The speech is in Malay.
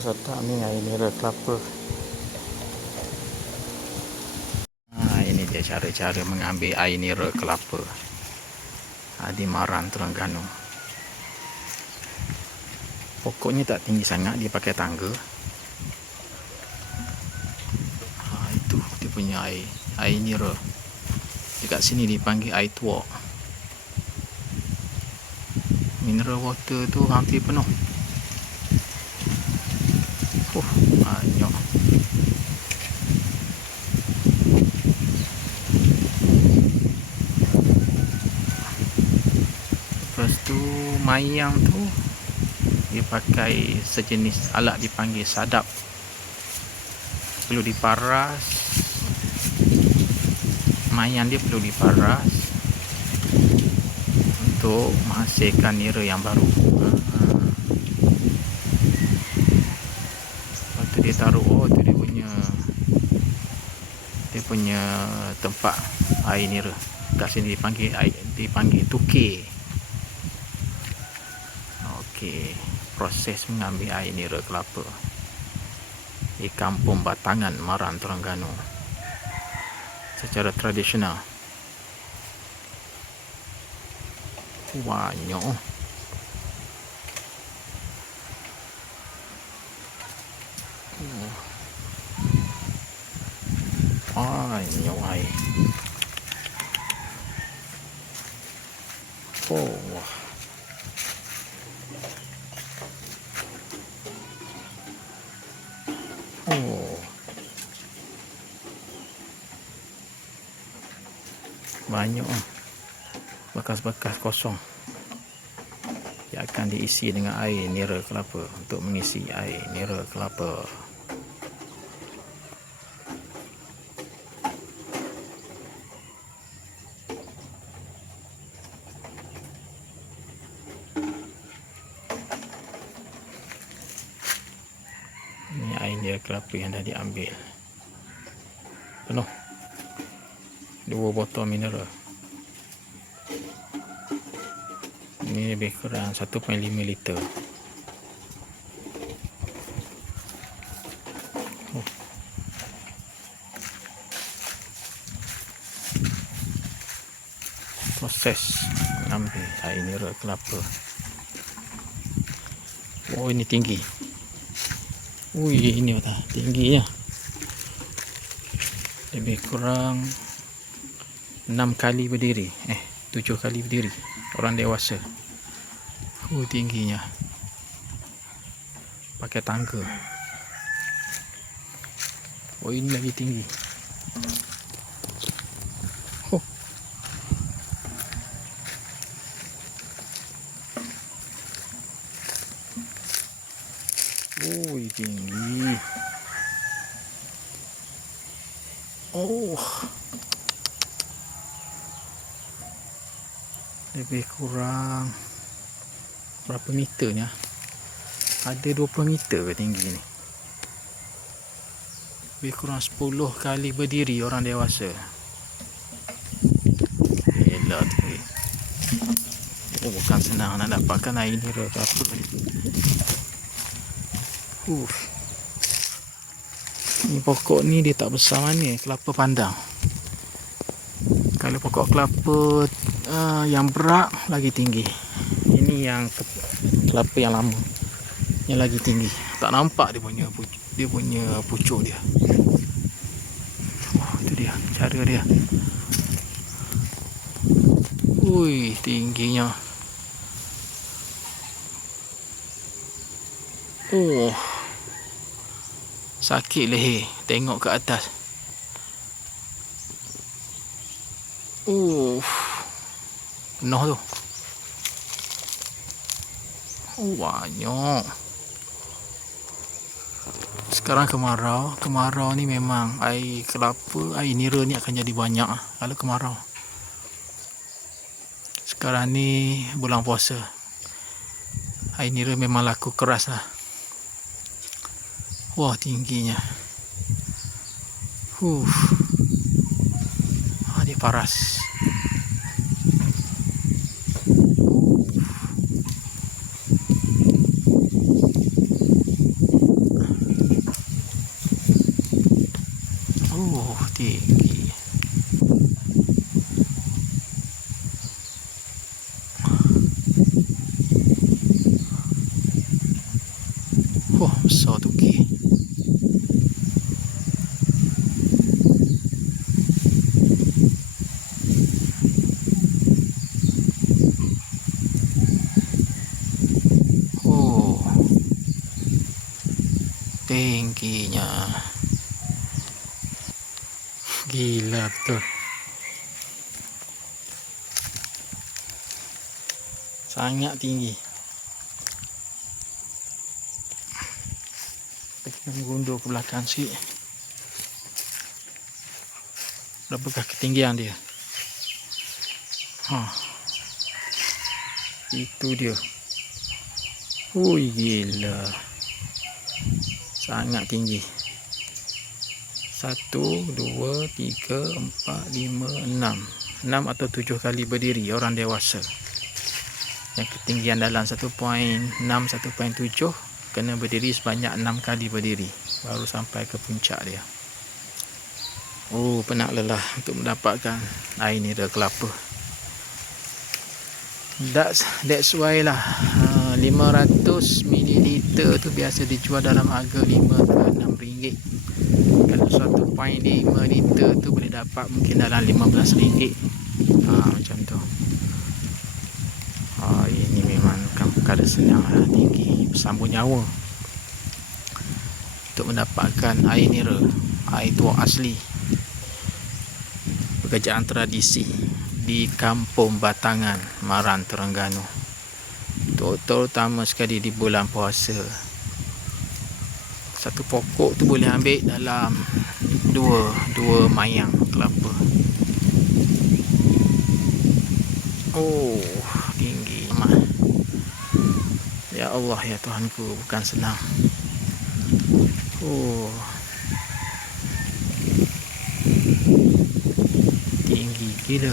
sedap ni air nira kelapa. Ini dia cara-cara mengambil air nira kelapa di Maran, Terengganu. Pokoknya tak tinggi sangat, dia pakai tangga. Itu dia punya air nira. Dekat sini dipanggil air tuak. Mineral water tu hampir penuh. Banyak. Lepas tu mayang tu dia pakai sejenis alat dipanggil sadap. Perlu diparas. Mayang dia perlu diparas untuk menghasilkan nira yang baru. Lepas tu dia taruh, tu dia punya tempat air nira. Kat sini dipanggil tukir. Okey, proses mengambil air nira kelapa di Kampung Batangan, Maran, Terengganu secara tradisional. Banyak. Banyak air. Wah. Banyak bekas-bekas kosong yang akan diisi dengan air nira kelapa untuk mengisi air nira kelapa. Ini air nira kelapa yang dah diambil penuh. 2 botol mineral. Ini lebih kurang 1.5 liter. Proses mengambil air nira kelapa. Ini tinggi. Ini tingginya. Lebih kurang 6 kali berdiri. 7 kali berdiri orang dewasa. Tingginya. Pakai tangga. Ini lagi tinggi. Tinggi. Lebih kurang berapa meter ni? Ada 20 meter ke tinggi ni? Lebih kurang 10 kali berdiri orang dewasa. Elah tu. Bukan senang nak dapatkan air nira kelapa ni. Ni pokok ni dia tak besar mana, kelapa pandang. Kalau pokok kelapa yang berak lagi tinggi. Ini yang kelapa yang lama, yang lagi tinggi. Tak nampak dia punya pucuk dia. Itu dia cara dia. Tingginya. Sakit leher tengok ke atas. Penuh tu. Banyak. Sekarang kemarau ni memang air kelapa, air nira ni akan jadi banyak kalau kemarau. Sekarang ni bulan puasa, air nira memang laku keras lah. Tingginya. Dia paras. tingginya. Gila betul. Sangat tinggi. Kita mengundur ke belakang sikit. Berapakah ketinggian dia? Itu dia. Ui, gila. Sangat tinggi. 1, 2, 3, 4, 5, 6. 6 atau 7 kali berdiri orang dewasa. Yang ketinggian dalam 1.6, 1.7 kena berdiri sebanyak 6 kali berdiri baru sampai ke puncak dia. Oh, penat lelah untuk mendapatkan air nira kelapa. That's why lah 500 ml tu biasa dijual dalam harga 5 ke 6 ringgit. Kalau 1.5 liter tu boleh dapat mungkin dalam 15 ringgit. Macam tu. Ini memang bukan perkara senang lah, tinggi bersambung nyawa untuk mendapatkan air nira, air tua asli. Pekerjaan tradisi di Kampung Batangan, Maran, Terengganu, terutama sekali di bulan puasa. Satu pokok tu boleh ambil dalam dua mayang kelapa. Oh, tinggi. Ya Allah, ya Tuhanku, bukan senang. Tinggi gila.